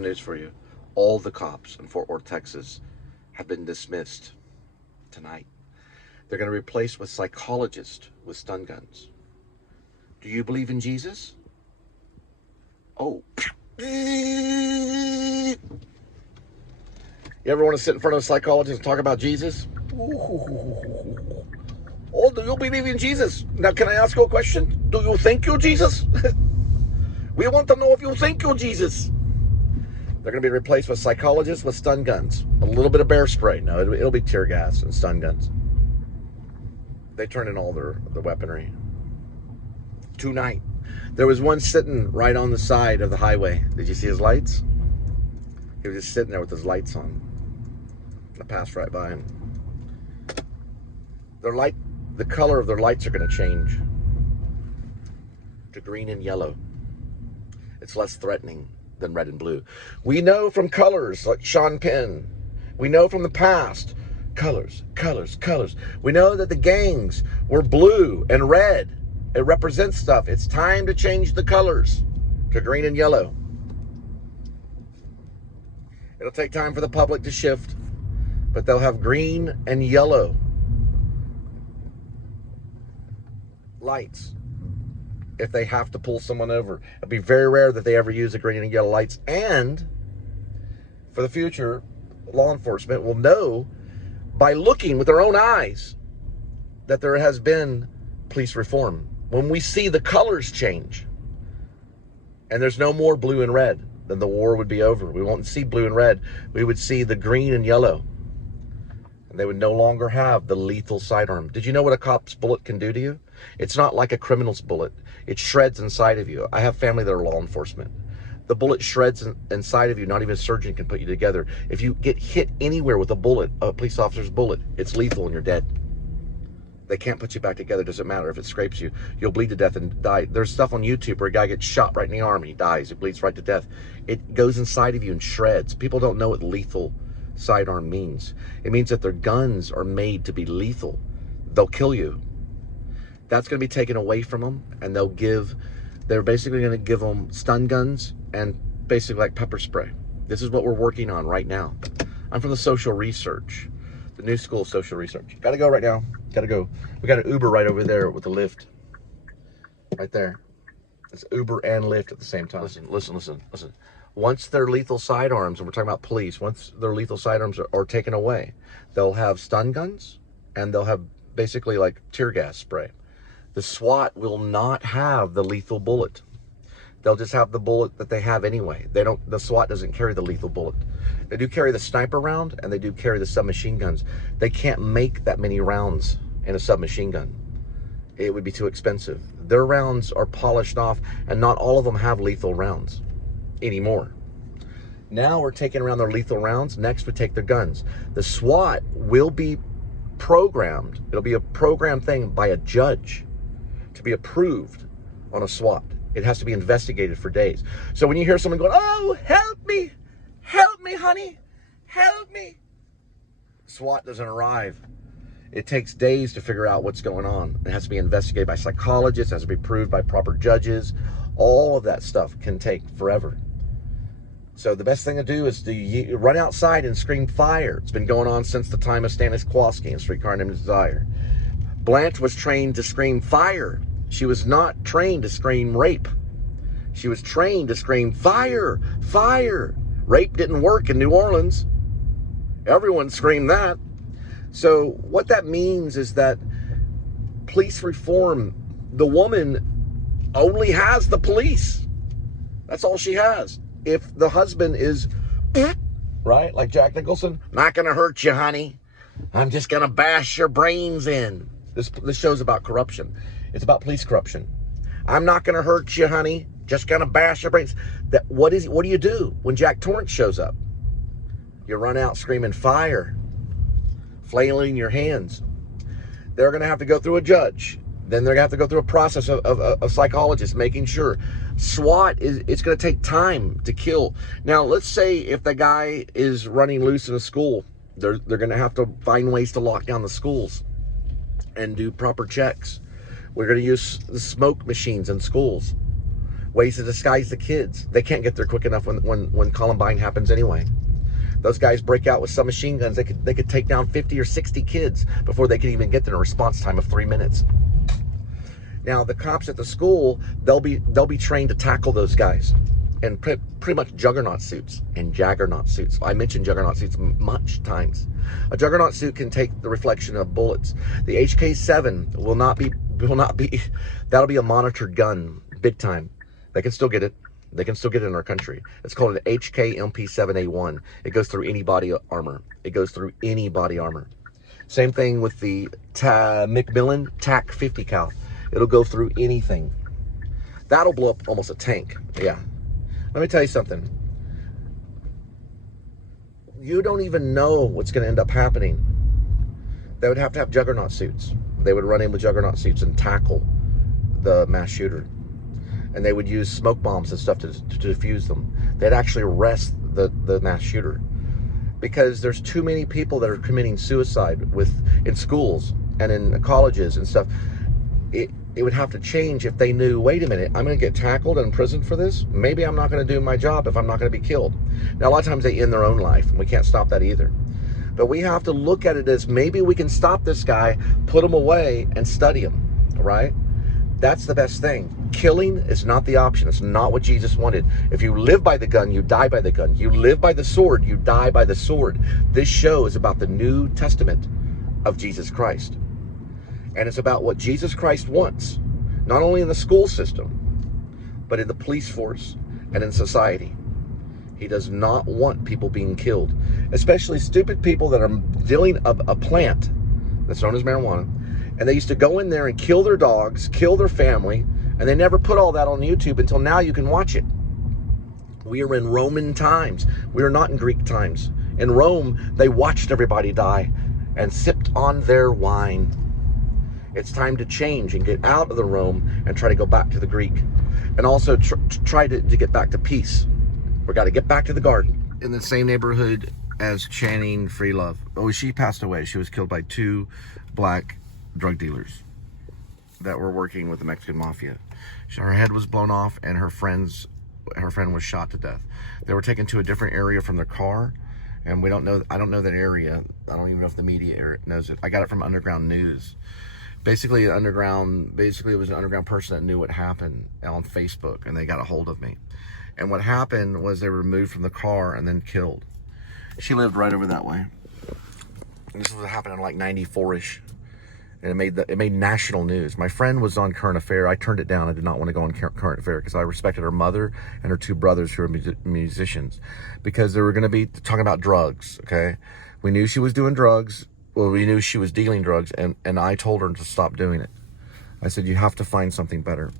News for you. All the cops in Fort Worth, Texas have been dismissed tonight. They're going to be replaced with psychologists with stun guns. Do you believe in Jesus? Oh. You ever want to sit in front of a psychologist and talk about Jesus? Ooh. Oh, do you believe in Jesus? Now, can I ask you a question? Do you think you're Jesus? We want to know if you think you're Jesus. They're going to be replaced with psychologists with stun guns. A little bit of bear spray. No, it'll be tear gas and stun guns. They turn in all their weaponry. Tonight, there was one sitting right on the side of the highway. Did you see his lights? He was just sitting there with his lights on. I passed right by him. The color of their lights are going to change to green and yellow. It's less threatening than red and blue. We know from colors like Sean Penn. We know from the past, colors. We know that the gangs were blue and red. It represents stuff. It's time to change the colors to green and yellow. It'll take time for the public to shift, but they'll have green and yellow lights if they have to pull someone over. It'll be very rare that they ever use the green and yellow lights. And for the future, law enforcement will know by looking with their own eyes that there has been police reform. When we see the colors change and there's no more blue and red, then the war would be over. We won't see blue and red. We would see the green and yellow. And they would no longer have the lethal sidearm. Did you know what a cop's bullet can do to you? It's not like a criminal's bullet. It shreds inside of you. I have family that are law enforcement. The bullet shreds inside of you. Not even a surgeon can put you together. If you get hit anywhere with a bullet, a police officer's bullet, it's lethal and you're dead. They can't put you back together. Doesn't matter if it scrapes you. You'll bleed to death and die. There's stuff on YouTube where a guy gets shot right in the arm and he dies. He bleeds right to death. It goes inside of you and shreds. People don't know what lethal sidearm means. It means that their guns are made to be lethal. They'll kill you. That's going to be taken away from them, and they're basically going to give them stun guns and basically like pepper spray. This is what we're working on right now. I'm from the social research, the new school of social research. Got to go right now. Got to go. We got an Uber right over there with a Lyft. Right there. It's Uber and Lyft at the same time. Listen. Once their lethal sidearms, and we're talking about police, once their lethal sidearms are taken away, they'll have stun guns and they'll have basically like tear gas spray. The SWAT will not have the lethal bullet. They'll just have the bullet that they have anyway. The SWAT doesn't carry the lethal bullet. They do carry the sniper round and they do carry the submachine guns. They can't make that many rounds in a submachine gun. It would be too expensive. Their rounds are polished off and not all of them have lethal rounds anymore. Now we're taking around their lethal rounds. Next we take their guns. The SWAT will be programmed. It'll be a programmed thing by a judge to be approved on a SWAT. It has to be investigated for days. So when you hear someone going, oh, help me, honey, help me. SWAT doesn't arrive. It takes days to figure out what's going on. It has to be investigated by psychologists, it has to be approved by proper judges. All of that stuff can take forever. So the best thing to do is to run outside and scream fire. It's been going on since the time of Stanislavski and Streetcar Named Desire. Blanche was trained to scream fire. She was not trained to scream rape. She was trained to scream fire, fire. Rape didn't work in New Orleans. Everyone screamed that. So what that means is that police reform, the woman only has the police. That's all she has. If the husband is, right, like Jack Nicholson, not gonna hurt you, honey. I'm just gonna bash your brains in. This show's about corruption. It's about police corruption. I'm not gonna hurt you, honey. Just gonna bash your brains. What do you do when Jack Torrance shows up? You run out screaming fire, flailing your hands. They're gonna have to go through a judge. Then they're gonna have to go through a process of psychologists making sure. SWAT it's gonna take time to kill. Now, let's say if the guy is running loose in a school, they're gonna have to find ways to lock down the schools and do proper checks. We're gonna use the smoke machines in schools. ways to disguise the kids. They can't get there quick enough when Columbine happens anyway. Those guys break out with submachine guns. They could take down 50 or 60 kids before they can even get there in a response time of 3 minutes. Now, the cops at the school, they'll be trained to tackle those guys in pretty much juggernaut suits and jaggernaut suits. I mentioned juggernaut suits much times. A juggernaut suit can take the reflection of bullets. The HK7 will not be, that'll be a monitored gun, big time. They can still get it. They can still get it in our country. It's called an HK MP7A1. It goes through any body armor. It goes through any body armor. Same thing with the Macmillan TAC 50 cal. It'll go through anything. That'll blow up almost a tank. Yeah. Let me tell you something. You don't even know what's going to end up happening. They would have to have juggernaut suits. They would run in with juggernaut suits and tackle the mass shooter. And they would use smoke bombs and stuff to defuse them. They'd actually arrest the mass shooter. Because there's too many people that are committing suicide in schools and in colleges and stuff. It would have to change if they knew, wait a minute, I'm going to get tackled and imprisoned for this. Maybe I'm not going to do my job if I'm not going to be killed. Now, a lot of times they end their own life, and we can't stop that either. But we have to look at it as maybe we can stop this guy, put him away, and study him, right? That's the best thing. Killing is not the option. It's not what Jesus wanted. If you live by the gun, you die by the gun. You live by the sword, you die by the sword. This show is about the New Testament of Jesus Christ. And it's about what Jesus Christ wants, not only in the school system, but in the police force and in society. He does not want people being killed, especially stupid people that are dealing a plant that's known as marijuana. And they used to go in there and kill their dogs, kill their family, and they never put all that on YouTube until now you can watch it. We are in Roman times. We are not in Greek times. In Rome, they watched everybody die and sipped on their wine. It's time to change and get out of the Rome and try to go back to the Greek. And also try to get back to peace. We've got to get back to the garden. In the same neighborhood as Channing Freelove. Oh, she passed away. She was killed by 2 black drug dealers that were working with the Mexican mafia. Her head was blown off and her friend was shot to death. They were taken to a different area from their car, and I don't know that area. I don't even know if the media knows it. I got it from Underground News. Basically, it was an underground person that knew what happened on Facebook, and they got a hold of me. And what happened was they were removed from the car and then killed. She lived right over that way. And this was happening in like 94-ish. And it made national news. My friend was on Current Affair. I turned it down. I did not want to go on Current Affair because I respected her mother and her 2 brothers who are musicians, because they were going to be talking about drugs, okay? We knew she was doing drugs. Well, we knew she was dealing drugs, and I told her to stop doing it. I said, you have to find something better.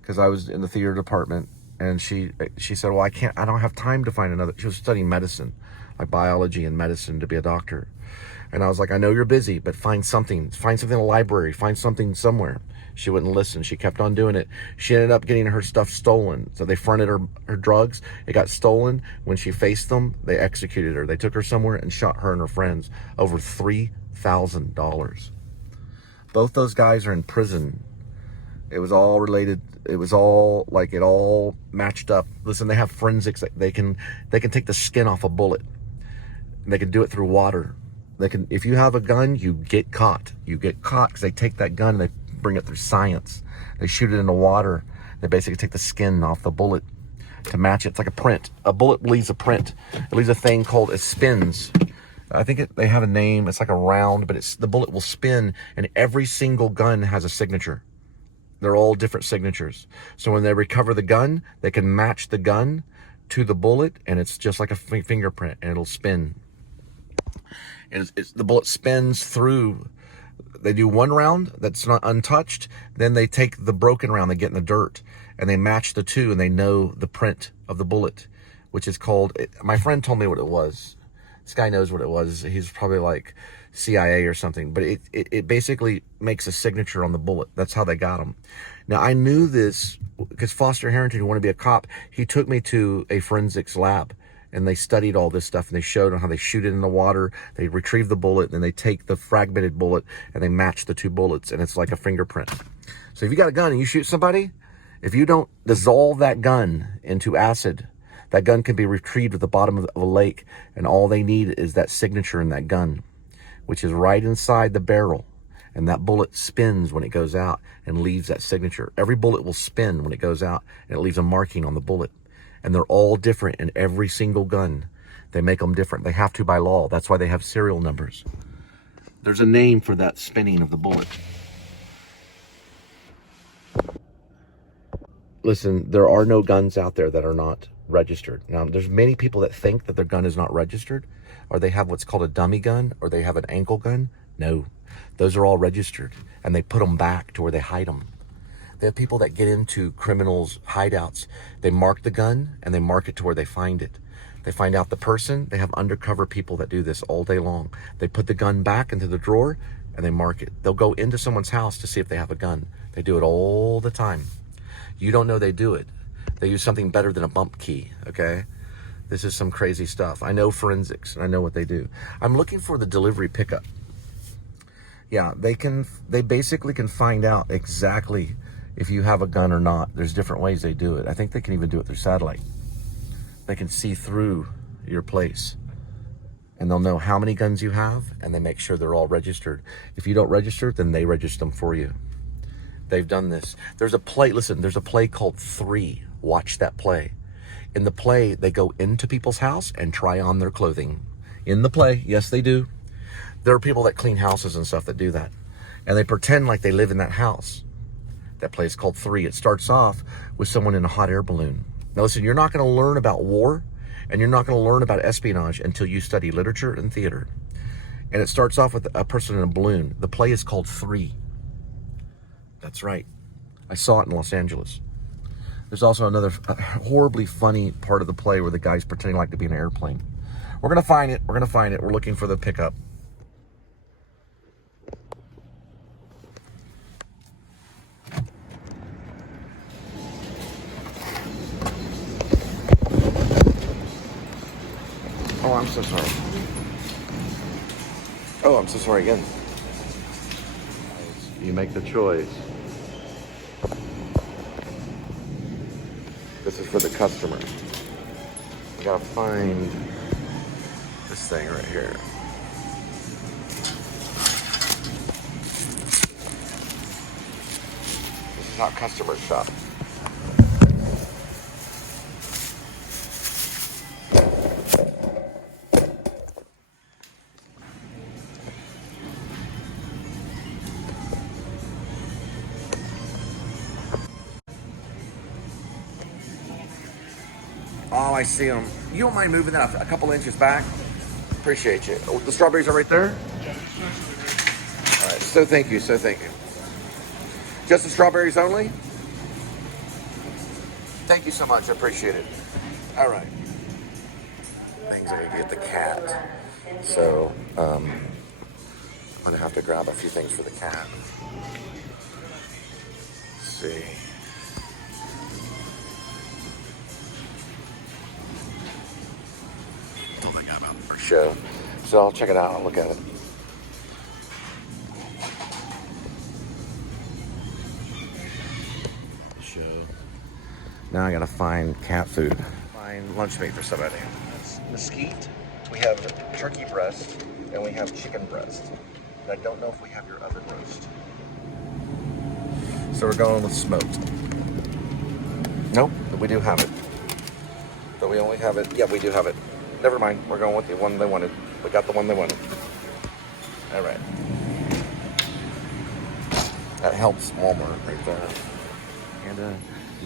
Because I was in the theater department, and she said, well, I don't have time to find another. She was studying medicine, like biology and medicine, to be a doctor. And I was like, I know you're busy, but find something in a library, find something somewhere. She wouldn't listen. She kept on doing it. She ended up getting her stuff stolen. So they fronted her drugs. It got stolen. When she faced them, they executed her. They took her somewhere and shot her and her friends. Over $3,000. Both those guys are in prison. It was all related. It was all like it all matched up. Listen, they have forensics. They can take the skin off a bullet. They can do it through water. If you have a gun, you get caught. You get caught because they take that gun and they bring it through science. They shoot it in the water. They basically take the skin off the bullet to match it. It's like a print. A bullet leaves a print. It leaves a thing called, it spins. I think they have a name. It's like a round, but the bullet will spin, and every single gun has a signature. They're all different signatures. So when they recover the gun, they can match the gun to the bullet, and it's just like a fingerprint, and it'll spin. And the bullet spins through. They do one round that's not untouched. Then they take the broken round, they get in the dirt, and they match the 2, and they know the print of the bullet, which is called, my friend told me what it was. This guy knows what it was. He's probably like CIA or something, but it basically makes a signature on the bullet. That's how they got him. Now, I knew this because Foster Harrington, who wanted to be a cop, he took me to a forensics lab. And they studied all this stuff, and they showed how they shoot it in the water, they retrieve the bullet, and then they take the fragmented bullet, and they match the 2 bullets, and it's like a fingerprint. So if you got a gun and you shoot somebody, If you don't dissolve that gun into acid, that gun can be retrieved at the bottom of a lake, and all they need is that signature in that gun, which is right inside the barrel. And that bullet spins when it goes out and leaves that signature. Every bullet will spin when it goes out, and it leaves a marking on the bullet. And they're all different in every single gun. They make them different. They have to by law. That's why they have serial numbers. There's a name for that spinning of the bullet. Listen, there are no guns out there that are not registered. Now, there's many people that think that their gun is not registered, or they have what's called a dummy gun, or they have an ankle gun. No, those are all registered, and they put them back to where they hide them. They have people that get into criminals' hideouts. They mark the gun, and they mark it to where they find it. They find out the person. They have undercover people that do this all day long. They put the gun back into the drawer, and they mark it. They'll go into someone's house to see if they have a gun. They do it all the time. You don't know they do it. They use something better than a bump key, okay? This is some crazy stuff. I know forensics, and I know what they do. I'm looking for the delivery pickup. Yeah, they basically can find out exactly if you have a gun or not. There's different ways they do it. I think they can even do it through satellite. They can see through your place, and they'll know how many guns you have, and they make sure they're all registered. If you don't register, then they register them for you. They've done this. There's a play, listen, there's a play called 3. Watch that play. In the play, they go into people's house and try on their clothing. In the play, yes, they do. There are people that clean houses and stuff that do that. And they pretend like they live in that house. That play is called 3. It starts off with someone in a hot air balloon. Now listen, you're not going to learn about war, and you're not going to learn about espionage until you study literature and theater. And it starts off with a person in a balloon. The play is called 3. That's right. I saw it in Los Angeles. There's also another horribly funny part of the play where the guy's pretending like to be an airplane. We're going to find it. We're going to find it. We're looking for the pickup. Oh, I'm so sorry. Oh, I'm so sorry again. You make the choice. This is for the customer. We gotta find this thing right here. This is not customer shop. Oh, I see them. You don't mind moving that a couple inches back? Appreciate you. Oh, the strawberries are right there? All right, so thank you, so thank you. Just the strawberries only? Thank you so much, I appreciate it. All right. Things I need to get the cat. So, I'm gonna have to grab a few things for the cat. Let's see. Show. So I'll check it out. I'll look at it. Show. Now I gotta find cat food. Find lunch meat for somebody. That's mesquite. We have turkey breast and we have chicken breast. And I don't know if we have your oven roast. So we're going with smoked. Nope, but we do have it. But we only have it. Yeah, we do have it. Never mind, we're going with the one they wanted. We got the one they wanted. All right. That helps Walmart right there. And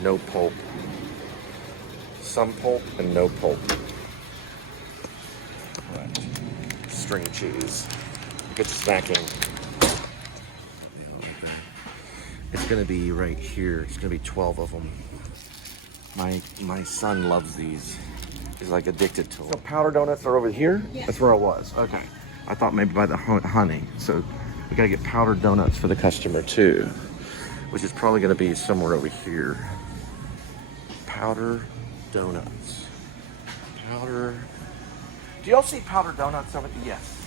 no pulp. Some pulp and no pulp. All right. String cheese. Good snacking. It's gonna be right here. It's gonna be 12 of them. My son loves these. He's like addicted to them. So powder donuts are over here? Yes. That's where I was. Okay. I thought maybe by the honey. So we gotta get powdered donuts for the customer too, which is probably gonna be somewhere over here. Powder donuts. Powder. Do y'all see powdered donuts over here? Yes.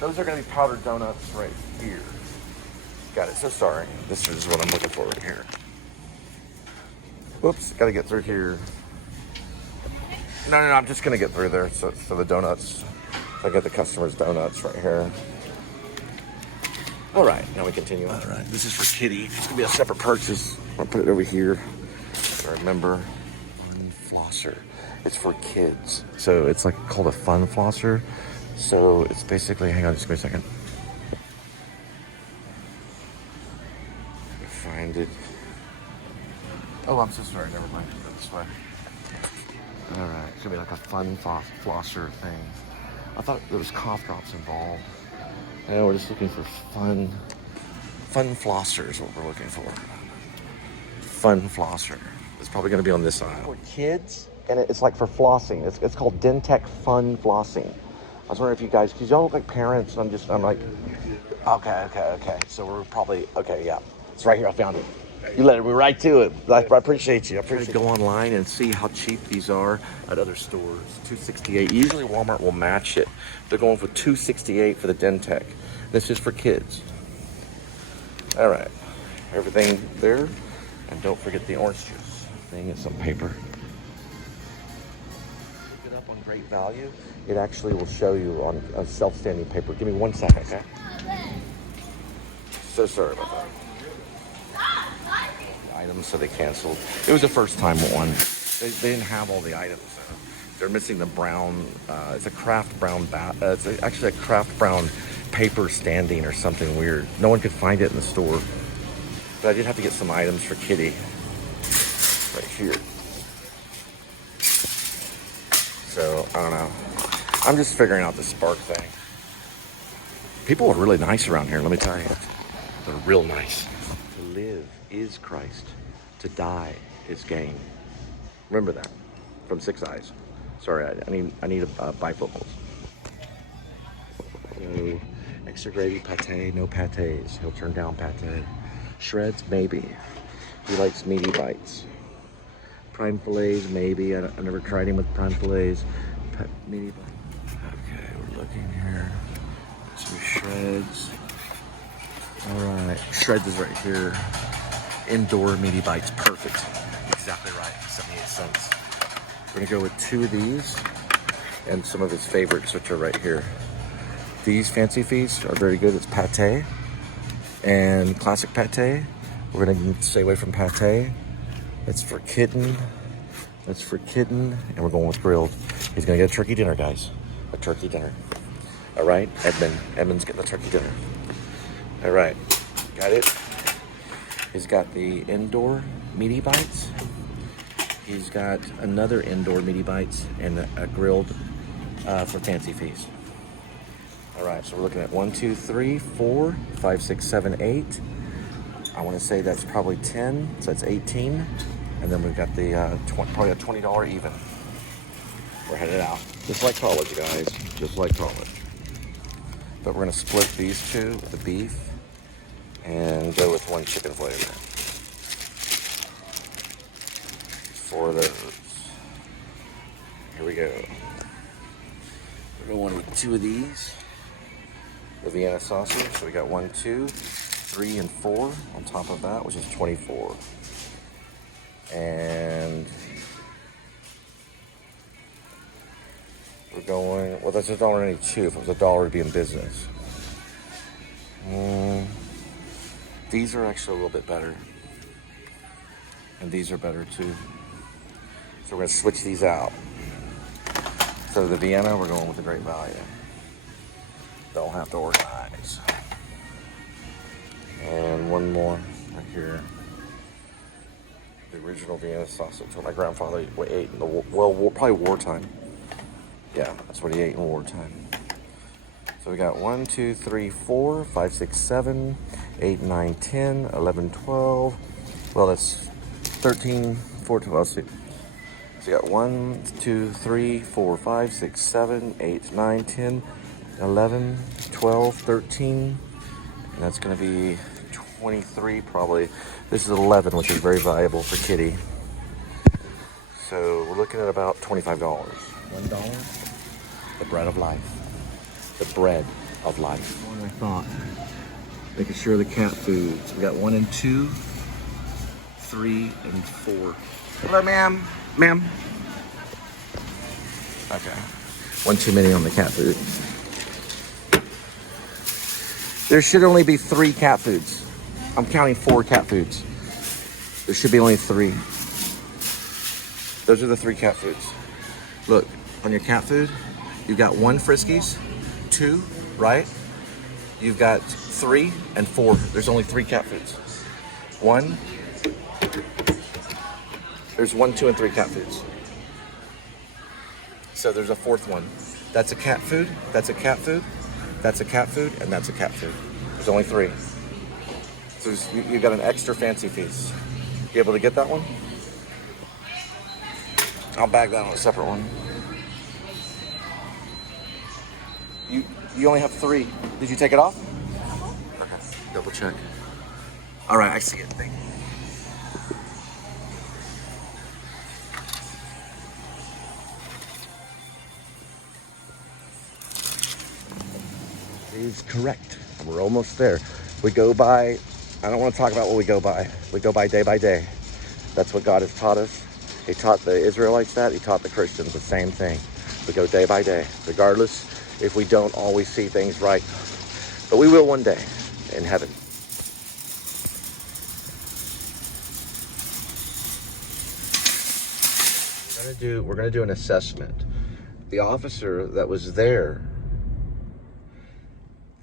Those are gonna be powdered donuts right here. Got it. So sorry. This is what I'm looking for right here. Whoops, gotta get through here. No, I'm just gonna get through there. So the donuts. So I got the customer's donuts right here. All right, now we continue. All right, this is for Kitty. It's gonna be a separate purchase. I'll put it over here. Remember, fun flosser. It's for kids. So it's like called a fun flosser. So it's basically, hang on, just give me a second. Find it. Oh, I'm so sorry. Never mind. Go this way. All right, it's gonna be like a fun flosser thing. I thought there was cough drops involved. No, we're just looking for fun flosser is what we're looking for. Fun flosser. It's probably gonna be on this side. For kids, and it's like for flossing. It's called Dentec Fun Flossing. I was wondering if you guys, because y'all look like parents. I'm like, okay. So we're probably, okay, yeah. It's right here, I found it. You led me right to it. I appreciate you. I appreciate Go online and see how cheap these are at other stores. $268. Usually Walmart will match it. They're going for $268 for the Dentec. This is for kids. All right. Everything there. And don't forget the orange juice. Thing and some paper. Pick it up on great value. It actually will show you on a self-standing paper. Give me 1 second, okay? So sorry about that. Items, so they canceled. It was a first-time one. They didn't have all the items. They're missing the brown. It's a craft brown. It's actually a craft brown paper standing or something weird. No one could find it in the store. But I did have to get some items for Kitty. Right here. So I don't know. I'm just figuring out the spark thing. People are really nice around here. Let me tell you, they're real nice. To live is Christ. To die is gain. Remember that from 6 Eyes. Sorry, I need bifocals. So, extra gravy pate, no pates. He'll turn down pate. Shreds, maybe. He likes meaty bites. Prime fillets, maybe. I never tried him with prime fillets. Meaty bites. Okay, we're looking here. Some shreds. All right, shreds is right here. Indoor meaty bites, perfect. Exactly right, 78 cents. We're gonna go with 2 of these and some of his favorites, which are right here. These Fancy Feast are very good. It's pate and classic pate. We're gonna stay away from pate. That's for kitten. That's for kitten, and we're going with grilled. He's gonna get a turkey dinner, guys. A turkey dinner. All right, Edmund's getting the turkey dinner. All right, got it. He's got the indoor meaty bites. He's got another indoor meaty bites and a grilled for Fancy Feast. All right, so we're looking at 1, 2, 3, 4, 5, 6, 7, 8. I want to say that's probably 10, so that's 18. And then we've got the probably a $20 even. We're headed out. Just like college, guys. Just like college. But we're gonna split these 2 with the beef and go with 1 chicken flavor. 4 of those. Here we go. We're going with 2 of these. The Vienna sausage. So we got 1, 2, 3, and 4 on top of that, which is 24. And we're going, well, that's $1.82. If it was $1, it'd be in business. These are actually a little bit better. And these are better too. So we're gonna switch these out. So the Vienna, we're going with the great value. Don't have to organize. And 1 more right here. The original Vienna sausage, what my grandfather ate in the probably wartime. Yeah, that's what he ate in wartime. So we got 1, 2, 3, 4, 5, 6, 7, 8, 9, 10, 11, 12. Well, that's 13, 14. Let's see. So we got 1, 2, 3, 4, 5, 6, 7, 8, 9, 10, 11, 12, 13. And that's going to be 23 probably. This is 11, which is very valuable for Kitty. So we're looking at about $25. $1. The bread of life. The bread of life. One I thought. Making sure the cat foods. We got 1 and 2, 3 and 4. Hello, ma'am. Ma'am. Okay. One too many on the cat food. There should only be 3 cat foods. I'm counting 4 cat foods. There should be only 3. Those are the 3 cat foods. Look, on your cat food, you've got 1 Friskies, 2, right? You've got 3 and 4. There's only 3 cat foods. 1. There's 1, 2, and 3 cat foods. So there's a 4th one. That's a cat food, that's a cat food, that's a cat food, and that's a cat food. There's only 3. So you got an extra fancy feast. You able to get that one? I'll bag that on a separate one. You only have 3. Did you take it off? Okay, double check. All right, I see it. Thank you. Is correct. We're almost there. We go by, I don't want to talk about what we go by. We go by day. That's what God has taught us. He taught the Israelites that. He taught the Christians the same thing. We go day by day, regardless if we don't always see things right. But we will one day in heaven. We're gonna do an assessment. The officer that was there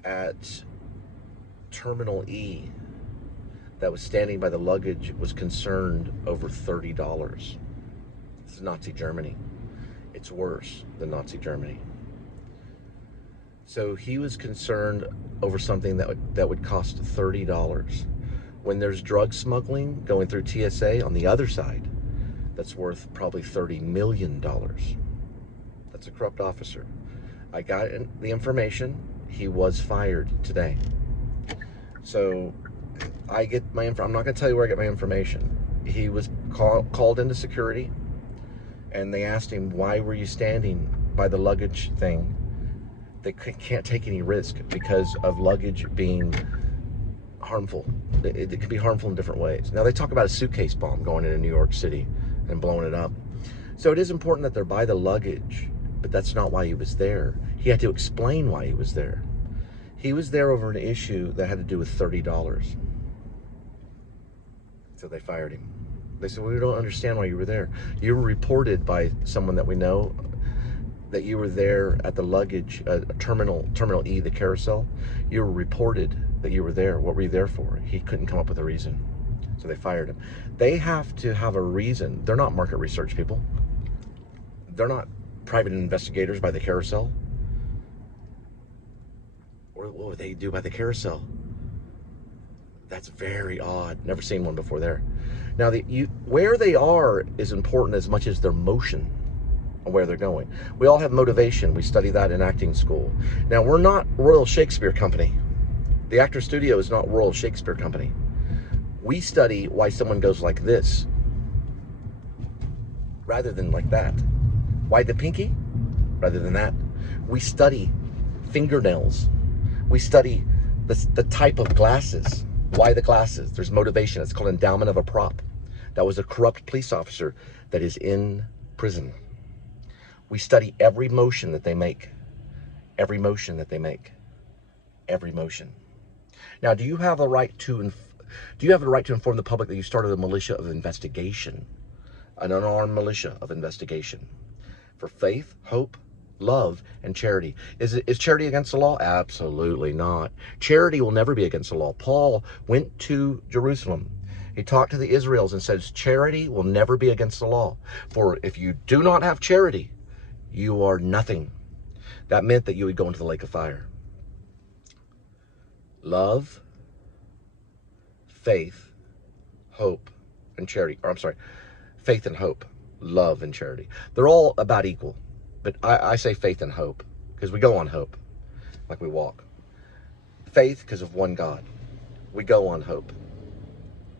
at Terminal E that was standing by the luggage was concerned over $30. This is Nazi Germany. It's worse than Nazi Germany. So he was concerned over something that would cost $30. When there's drug smuggling going through TSA on the other side, that's worth probably $30 million. That's a corrupt officer. I got the information. He was fired today. So I get my info. I'm not going to tell you where I get my information. He was called into security, and they asked him, why were you standing by the luggage thing? They can't take any risk because of luggage being harmful. It can be harmful in different ways. Now, they talk about a suitcase bomb going into New York City and blowing it up. So it is important that they're by the luggage, but that's not why he was there. He had to explain why he was there. He was there over an issue that had to do with $30. So they fired him. They said, well, we don't understand why you were there. You were reported by someone that we know that you were there at the luggage, Terminal E, the carousel. You were reported that you were there. What were you there for? He couldn't come up with a reason. So they fired him. They have to have a reason. They're not market research people. They're not private investigators by the carousel. What would they do by the carousel? That's very odd. Never seen one before there. Now, where they are is important as much as their motion and where they're going. We all have motivation. We study that in acting school. Now, we're not Royal Shakespeare Company. The Actor Studio is not Royal Shakespeare Company. We study why someone goes like this rather than like that. Why the pinky rather than that. We study fingernails. We study the type of glasses. Why the glasses? There's motivation. It's called endowment of a prop. That was a corrupt police officer that is in prison. We study every motion that they make. Every motion that they make. Every motion. Now, do you have a right to inform the public that you started a militia of investigation, an unarmed militia of investigation for faith, hope, love, and charity? Is charity against the law? Absolutely not. Charity will never be against the law. Paul went to Jerusalem. He talked to the Israelites and says, charity will never be against the law. For if you do not have charity, you are nothing. That meant that you would go into the lake of fire. Love, faith, hope, and charity. Or I'm sorry, faith and hope, love and charity. They're all about equal. But I say faith and hope because we go on hope, like we walk. Faith because of one God. We go on hope,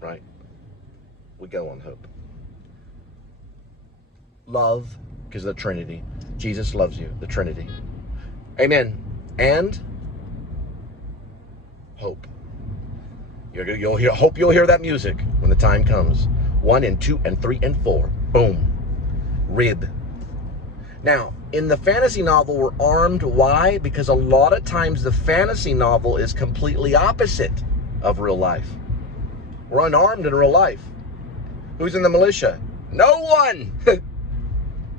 right? We go on hope. Love because of the Trinity. Jesus loves you, the Trinity. Amen. And hope. Hope you'll hear that music when the time comes. 1 and 2 and 3 and 4. Boom. Rib. Now, in the fantasy novel, we're armed. Why? Because a lot of times the fantasy novel is completely opposite of real life. We're unarmed in real life. Who's in the militia? No one.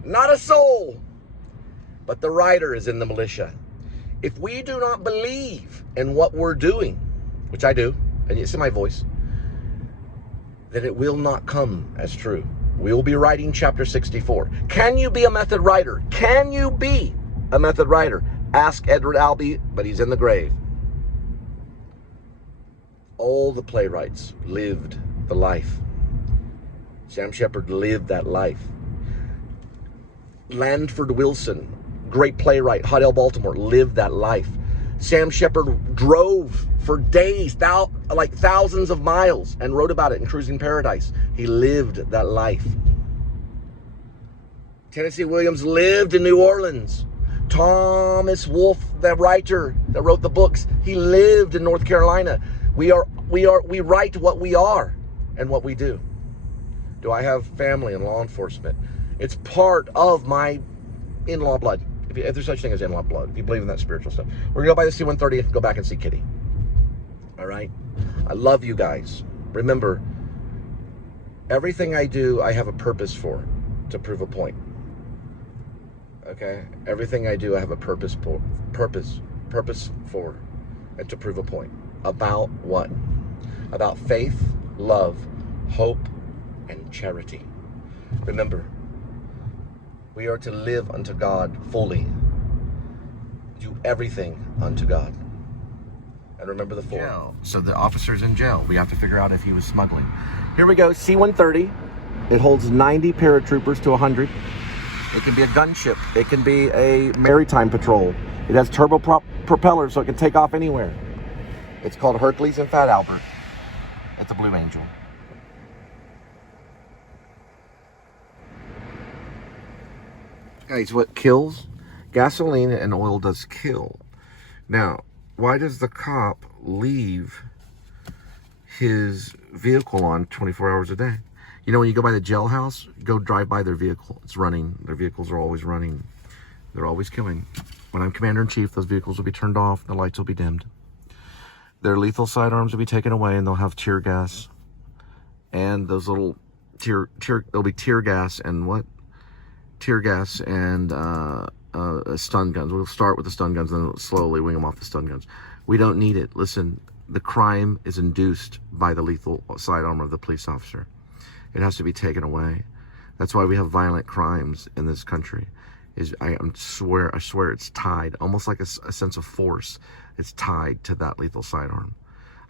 Not a soul. But the writer is in the militia. If we do not believe in what we're doing, which I do, and it's in my voice, then it will not come as true. We will be writing chapter 64. Can you be a method writer? Can you be a method writer? Ask Edward Albee, but he's in the grave. All the playwrights lived the life. Sam Shepard lived that life. Landford Wilson, great playwright, Hot L, Baltimore, lived that life. Sam Shepard drove for days, like thousands of miles, and wrote about it in Cruising Paradise. He lived that life. Tennessee Williams lived in New Orleans. Thomas Wolfe, the writer that wrote the books, he lived in North Carolina. We write what we are and what we do. Do I have family in law enforcement? It's part of my in-law blood. If there's such thing as in-law blood, if you believe in that spiritual stuff. We're gonna go by the C-130 and go back and see Kitty. All right? I love you guys. Remember, everything I do, I have a purpose for, to prove a point. Okay? Everything I do, I have a purpose for, and to prove a point. About what? About faith, love, hope, and charity. Remember, we are to live unto God fully. Do everything unto God. And remember the four. Jail. So the officer's in jail. We have to figure out if he was smuggling. Here we go, C-130. It holds 90 paratroopers to 100. It can be a gunship. It can be a maritime patrol. It has turboprop propellers so it can take off anywhere. It's called Hercules and Fat Albert. It's a Blue Angel. Guys, what kills? Gasoline and oil does kill. Now, why does the cop leave his vehicle on 24 hours a day? You know, when you go by the jailhouse, go drive by their vehicle. It's running. Their vehicles are always running. They're always killing. When I'm commander-in-chief, those vehicles will be turned off. The lights will be dimmed. Their lethal sidearms will be taken away, and they'll have tear gas. And those little there'll be tear gas and what? Tear gas and stun guns. We'll start with the stun guns, and then slowly wing them off the stun guns. We don't need it. Listen, the crime is induced by the lethal sidearm of the police officer. It has to be taken away. That's why we have violent crimes in this country. I swear it's tied, almost like a sense of force. It's tied to that lethal sidearm.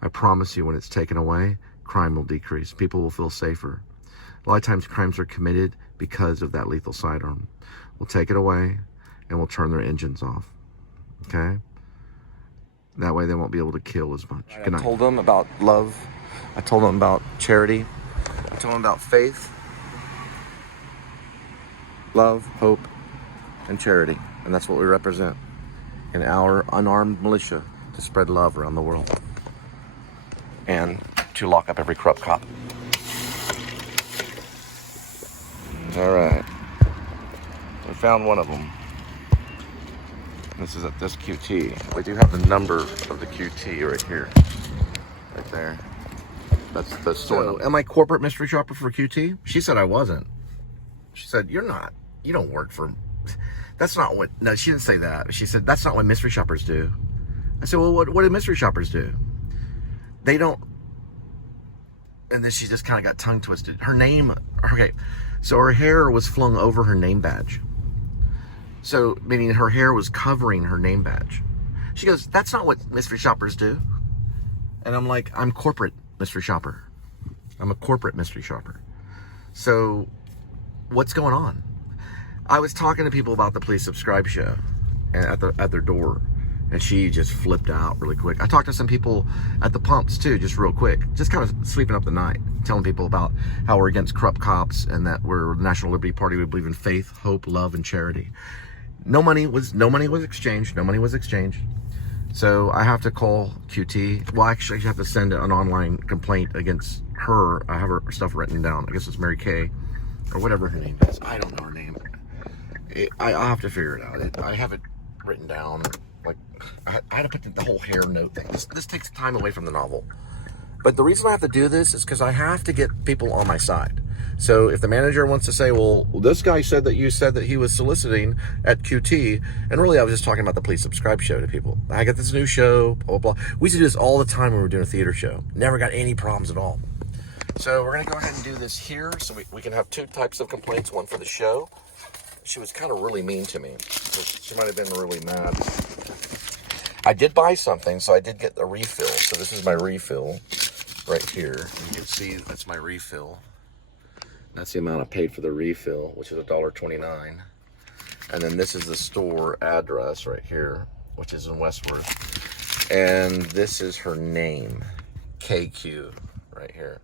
I promise you, when it's taken away, crime will decrease. People will feel safer. A lot of times crimes are committed because of that lethal sidearm. We'll take it away and we'll turn their engines off. Okay? That way they won't be able to kill as much. I told them about love. I told them about charity. I told them about faith, love, hope, and charity. And that's what we represent in our unarmed militia, to spread love around the world and to lock up every corrupt cop. All right, we found one of them. This is at this QT. We do have the number of the QT right here, right there. That's the store. So, am I corporate mystery shopper for QT? She said I wasn't. She said, you're not. You don't work for... That's not what... No, she didn't say that. She said, that's not what mystery shoppers do. I said, well, what do mystery shoppers do? They don't... And then she just kind of got tongue twisted. Her name... Okay, so her hair was flung over her name badge. So, meaning her hair was covering her name badge. She goes, that's not what mystery shoppers do. And I'm like, I'm corporate mystery shopper. I'm a corporate mystery shopper. So, what's going on? I was talking to people about the Please Subscribe show and at their door, and she just flipped out really quick. I talked to some people at the pumps too, just real quick, just kind of sweeping up the night, telling people about how we're against corrupt cops and that we're the National Liberty Party. We believe in faith, hope, love, and charity. No money was exchanged. No money was exchanged. So I have to call QT. Well, actually, I have to send an online complaint against her, I have her stuff written down. I guess it's Mary Kay, or whatever her name is. I don't know her name. I'll have to figure it out. I have it written down. Like, I had to put the whole hair note thing. This takes time away from the novel. But the reason I have to do this is because I have to get people on my side. So if the manager wants to say, well, this guy said that you said that he was soliciting at QT, and really I was just talking about the Please Subscribe show to people. I got this new show, blah, blah, blah. We used to do this all the time when we were doing a theater show. Never got any problems at all. So we're going to go ahead and do this here so we can have two types of complaints, one for the show. She was kind of really mean to me. So she might have been really mad. I did buy something, so I did get a refill. So this is my refill right here. You can see that's my refill. That's the amount I paid for the refill, which is $1.29. And then this is the store address right here, which is in Westworth. And this is her name, KQ, right here.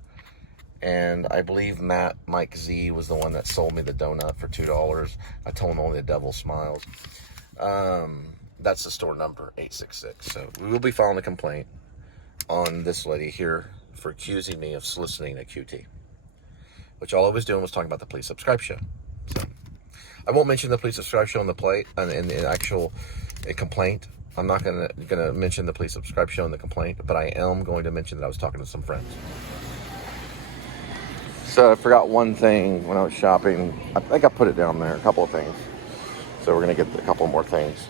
And I believe Mike Z was the one that sold me the donut for $2. I told him only the devil smiles. That's the store number, 866. So we will be filing a complaint on this lady here for accusing me of soliciting at QT, which all I was doing was talking about the Please Subscribe show. So I won't mention the Please Subscribe show in the actual complaint. I'm not gonna mention the Please Subscribe show in the complaint, but I am going to mention that I was talking to some friends. So I forgot one thing when I was shopping. I think I put it down there, a couple of things. So we're gonna get a couple more things.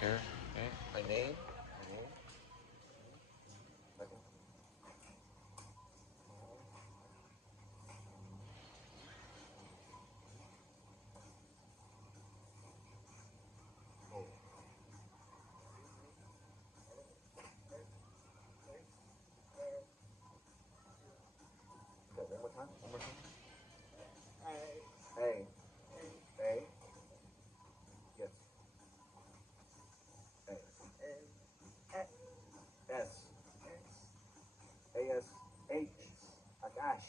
Here, okay, my name. One more time. A. A. Yes. A. S. A. S. H. Like Ash.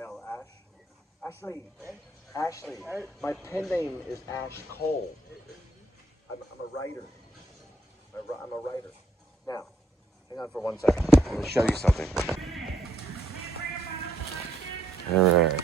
L. Ash. Ashley. Ashley. My pen name is Ash Cole. I'm a writer. I'm a writer. Now, hang on for 1 second. I'm going to show you something. All right.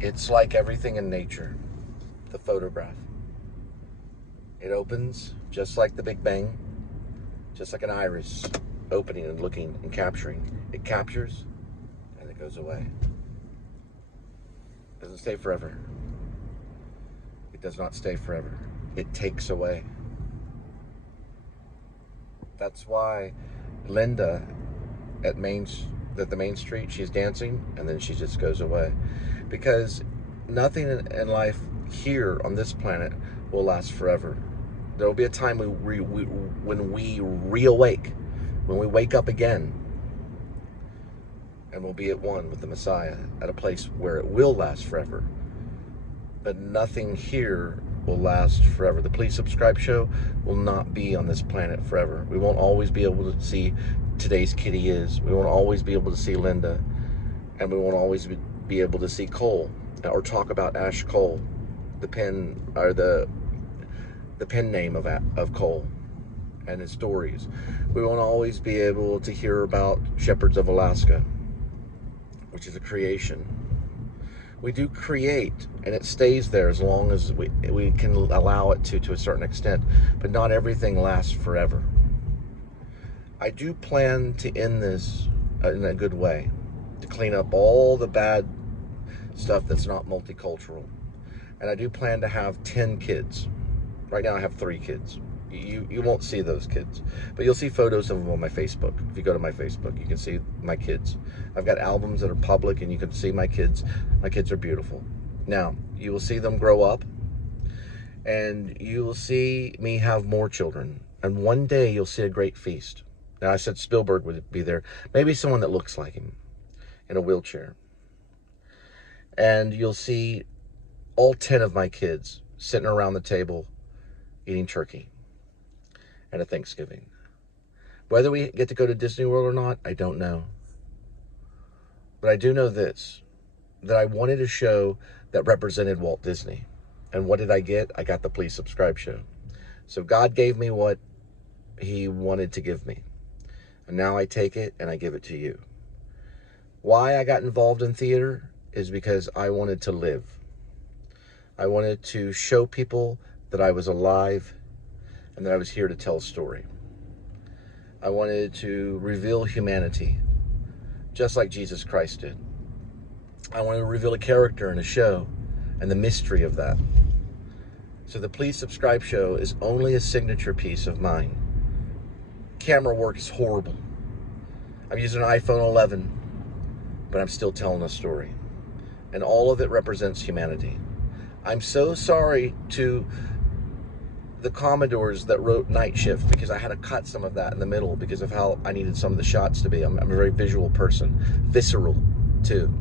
It's like everything in nature, the photograph. It opens just like the Big Bang, just like an iris, opening and looking and capturing. It captures and it goes away. It doesn't stay forever. It does not stay forever. It takes away. That's why Linda at the main street, she's dancing and then she just goes away. Because nothing in life here on this planet will last forever. There will be a time when we reawake, when we wake up again, and we'll be at one with the Messiah, at a place where it will last forever. But nothing here will last forever. The Please Subscribe show will not be on this planet forever. We won't always be able to see today's Kitty Is. We won't always be able to see Linda, and we won't always be able to see Cole or talk about Ash Cole, the pen name of Cole and his stories. We won't always be able to hear about Shepherds of Alaska, which is a creation. We do create, and it stays there as long as we can allow it to a certain extent, but not everything lasts forever. I do plan to end this in a good way, to clean up all the bad stuff that's not multicultural. And I do plan to have 10 kids. Right now I have 3 kids. You won't see those kids, but you'll see photos of them on my Facebook. If you go to my Facebook, you can see my kids. I've got albums that are public and you can see my kids. My kids are beautiful. Now, you will see them grow up and you will see me have more children. And one day you'll see a great feast. Now, I said Spielberg would be there. Maybe someone that looks like him in a wheelchair. And you'll see all 10 of my kids sitting around the table eating turkey at a Thanksgiving. Whether we get to go to Disney World or not, I don't know. But I do know this, that I wanted a show that represented Walt Disney. And what did I get? I got the Please Subscribe show. So God gave me what he wanted to give me. And now I take it and I give it to you. Why I got involved in theater is because I wanted to live. I wanted to show people that I was alive and that I was here to tell a story. I wanted to reveal humanity, just like Jesus Christ did. I wanted to reveal a character in a show and the mystery of that. So the Please Subscribe show is only a signature piece of mine. Camera work is horrible. I'm using an iPhone 11, but I'm still telling a story. And all of it represents humanity. I'm so sorry to the Commodores that wrote Night Shift, because I had to cut some of that in the middle because of how I needed some of the shots to be. I'm a very visual person. Visceral, too.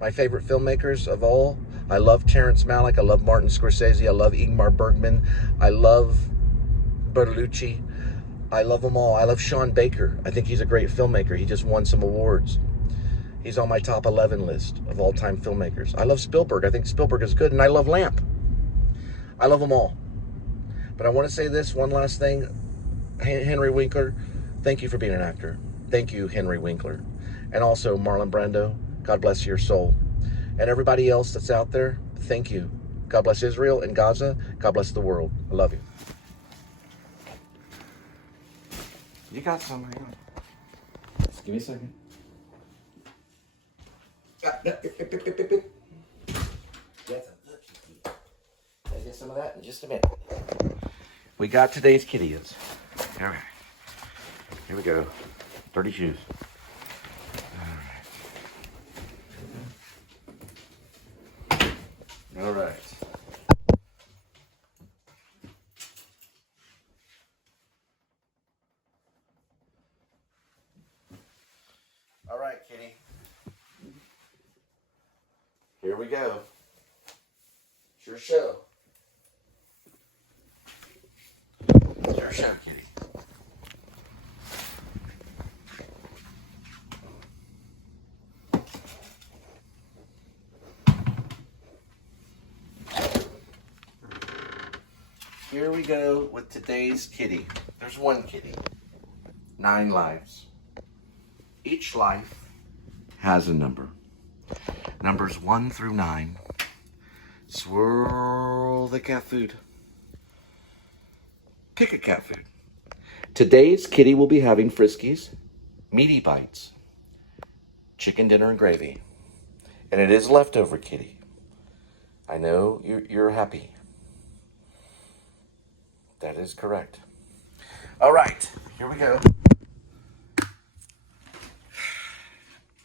My favorite filmmakers of all, I love Terrence Malick, I love Martin Scorsese, I love Ingmar Bergman, I love Bertolucci, I love them all. I love Sean Baker. I think he's a great filmmaker. He just won some awards. He's on my top 11 list of all-time filmmakers. I love Spielberg. I think Spielberg is good, and I love Lamp. I love them all. But I want to say this one last thing. Henry Winkler, thank you for being an actor. Thank you, Henry Winkler. And also Marlon Brando, God bless your soul. And everybody else that's out there, thank you. God bless Israel and Gaza. God bless the world. I love you. You got some, hang on. Just give me a second. That's a good kitty. I'll get some of that in just a minute. We got today's kitties. All right. Here we go. Dirty shoes. All right. All right, kitty. Here we go. It's your show. It's your show, kitty. Here we go with today's kitty. There's one kitty. 9 lives. Each life has a number. Numbers 1 through 9. Swirl the cat food. Pick a cat food. Today's kitty will be having Friskies, meaty bites, chicken dinner and gravy. And it is leftover, kitty. I know you're happy. That is correct. All right, here we go.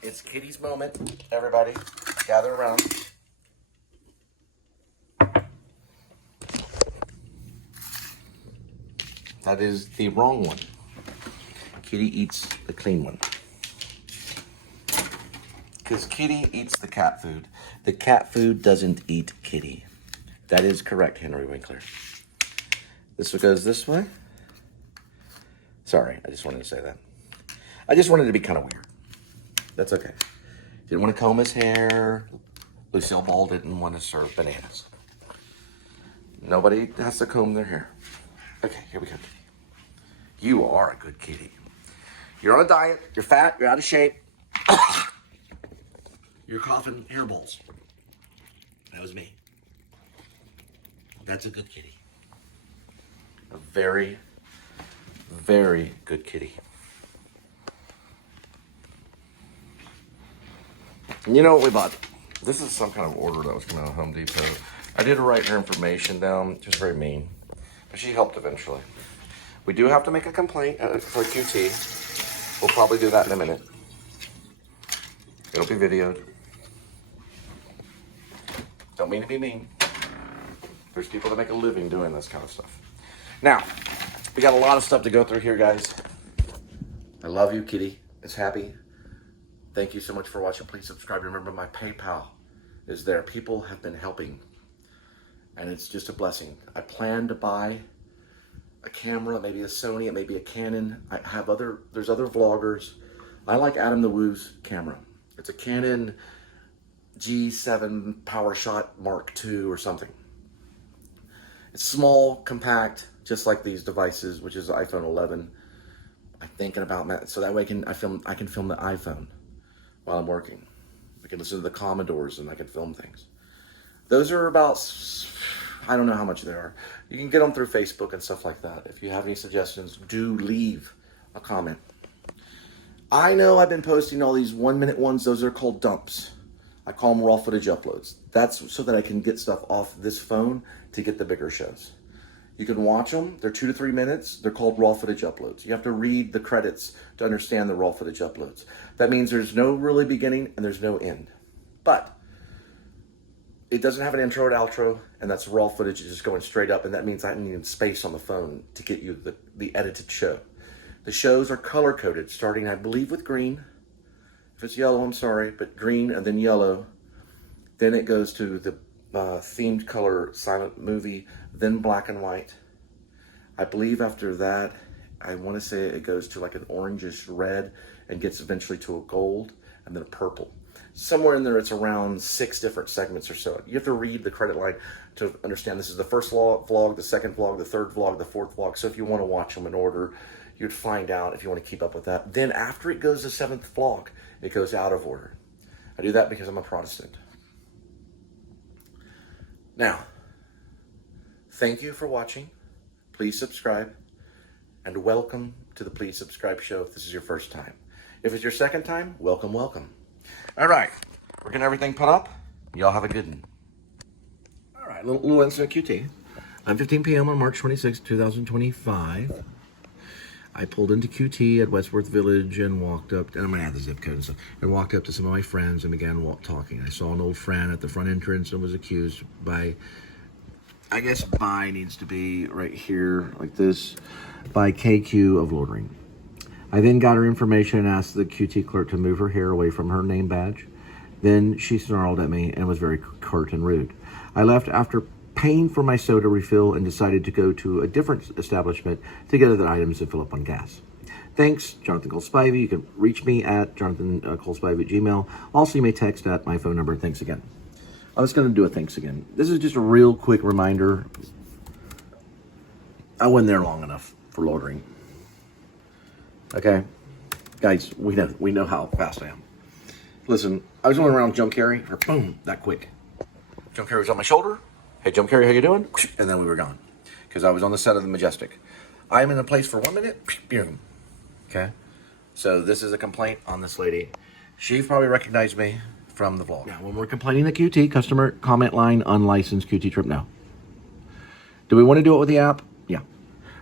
It's Kitty's moment. Everybody, gather around. That is the wrong one. Kitty eats the clean one. Because Kitty eats the cat food. The cat food doesn't eat Kitty. That is correct, Henry Winkler. This one goes this way. Sorry, I just wanted to say that. I just wanted to be kind of weird. That's okay. Didn't want to comb his hair. Lucille Ball didn't want to serve bananas. Nobody has to comb their hair. Okay, here we go, kitty. You are a good kitty. You're on a diet. You're fat. You're out of shape. You're coughing hairballs. That was me. That's a good kitty. A very, very good kitty. And you know what we bought? This is some kind of order that was coming out of Home Depot. I did write her information down. Just very mean. But she helped eventually. We do have to make a complaint for QT. We'll probably do that in a minute. It'll be videoed. Don't mean to be mean. There's people that make a living doing this kind of stuff. Now, we got a lot of stuff to go through here, guys. I love you, kitty. It's happy. Thank you so much for watching. Please subscribe. Remember, my PayPal is there. People have been helping, and it's just a blessing. I plan to buy a camera, maybe a Sony, it may be a Canon. There's other vloggers. I like Adam the Woo's camera. It's a Canon G7 PowerShot Mark II or something. It's small, compact, just like these devices, which is iPhone 11. I'm thinking about that, so that way I can film the iPhone while I'm working. I can listen to the Commodores and I can film things. Those are about, I don't know how much they are. You can get them through Facebook and stuff like that. If you have any suggestions, do leave a comment. I know I've been posting all these 1-minute ones. Those are called dumps. I call them raw footage uploads. That's so that I can get stuff off this phone to get the bigger shows. You can watch them. They're 2 to 3 minutes. They're called raw footage uploads. You have to read the credits to understand the raw footage uploads. That means there's no really beginning and there's no end. But it doesn't have an intro or outro, and that's raw footage just going straight up, and that means I need space on the phone to get you the edited show. The shows are color-coded, starting, I believe, with green. If it's yellow, I'm sorry, but green and then yellow. Then it goes to the themed color silent movie, then black and white. I believe after that, I want to say it goes to like an orangish red and gets eventually to a gold and then a purple. Somewhere in there, it's around 6 different segments or so. You have to read the credit line to understand this is the first vlog, the second vlog, the third vlog, the fourth vlog. So if you want to watch them in order, you'd find out if you want to keep up with that. Then after it goes to 7th vlog, it goes out of order. I do that because I'm a Protestant. Now, thank you for watching. Please subscribe. And welcome to the Please Subscribe show if this is your first time. If it's your second time, welcome, welcome. All right, we're getting everything put up. Y'all have a good one. All right, little instant QT. 9:15 p.m. on March 26, 2025. I pulled into QT at Westworth Village and walked up, and I'm gonna add the zip code and stuff, and walked up to some of my friends and began talking. I saw an old friend at the front entrance and was accused by, I guess by needs to be right here, like this, by KQ of loitering. I then got her information and asked the QT clerk to move her hair away from her name badge. Then she snarled at me and was very curt and rude. I left after paying for my soda refill and decided to go to a different establishment to get other items and fill up on gas. Thanks, Jonathan Cole Spivey. You can reach me at jonathancolespivey@gmail. Also, you may text at my phone number. Thanks again. I'm just going to do a thanks again. This is just a real quick reminder. I wasn't there long enough for loitering. Okay, guys, we know how fast I am. Listen, I was only around jump carry for boom that quick. Jump carry was on my shoulder. Hey, jump carry, how you doing? And then we were gone because I was on the set of the Majestic. I'm in a place for 1 minute. Okay, so this is a complaint on this lady. She probably recognized me from the vlog. Now, when we're complaining the QT, customer comment line, unlicensed QT trip, no. Do we want to do it with the app? Yeah.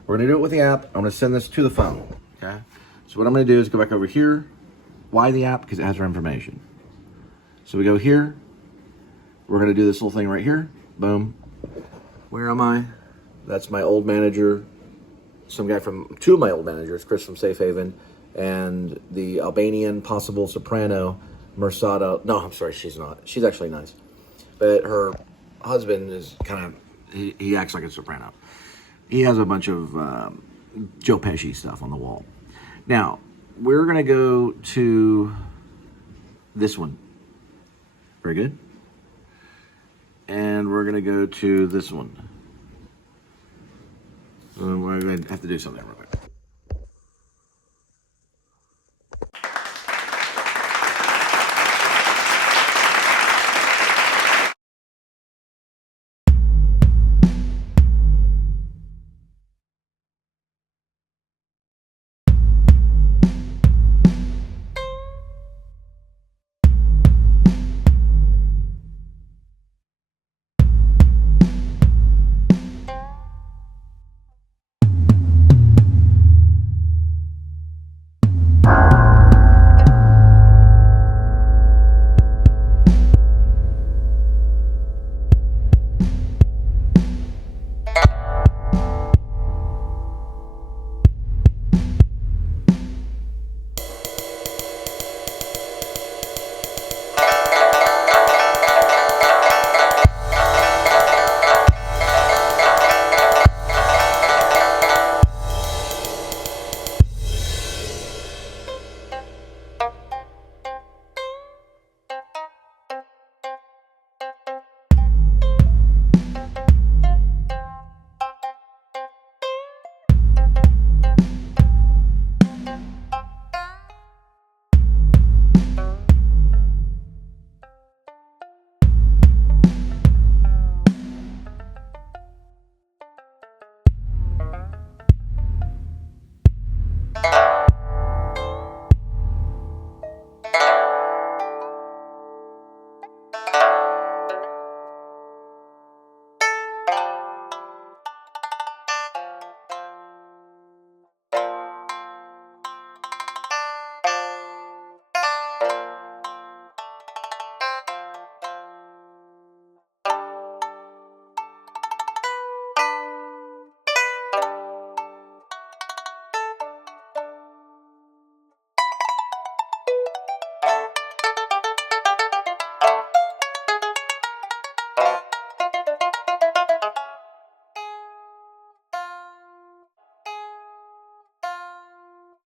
We're going to do it with the app. I'm going to send this to the phone. Okay. So what I'm going to do is go back over here. Why the app? Because it has our information. So we go here. We're going to do this little thing right here. Boom. Where am I? That's my old manager. Two of my old managers, Chris from Safe Haven, and the Albanian possible soprano, Mersada. No, I'm sorry, she's not. She's actually nice. But her husband is kind of, he acts like a soprano. He has a bunch of Joe Pesci stuff on the wall. Now, we're going to go to this one. Very good. And we're going to go to this one. We're going to have to do something real quick.